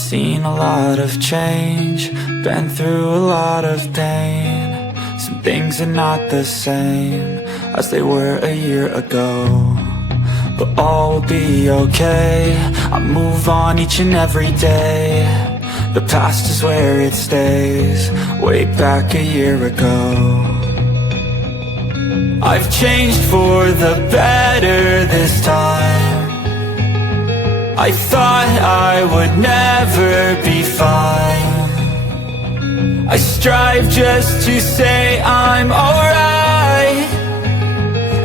Seen a lot of change, been through a lot of pain. Some things are not the same as they were a year ago, but all will be okay. I move on each and every day. The past is where it stays, way back a year ago. I've changed for the better this time. I thought I would never be fine. I strive just to say I'm alright,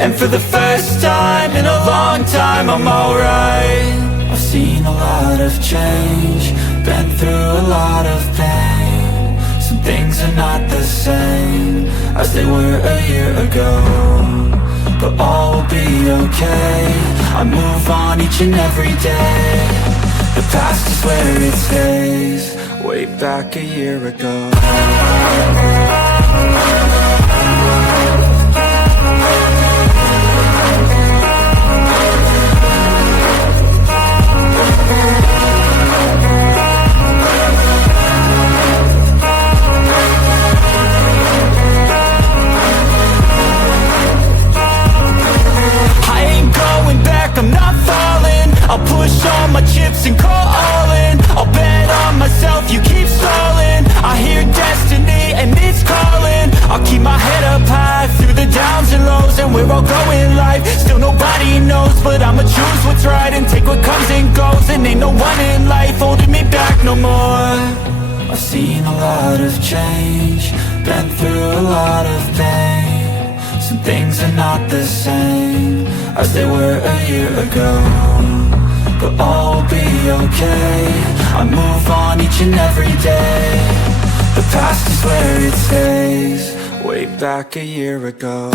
and for the first time in a long time I'm alright. I've seen a lot of change, been through a lot of pain. Some things are not the same as they were a year ago, but all will be okay. I move on each and every day. The past is where it stays, way back a year ago. I'm not falling, I'll push all my chips and call all in. I'll bet on myself, you keep stalling. I hear destiny and it's calling. I'll keep my head up high through the downs and lows, and we're all going life. Still nobody knows, but I'ma choose what's right and take what comes and goes. And ain't no one in life holding me back no more. I've seen a lot of change, been through a lot of pain. Some things are not the same as they were a year ago, but all will be okay. I move on each and every day. The past is where it stays, way back a year ago.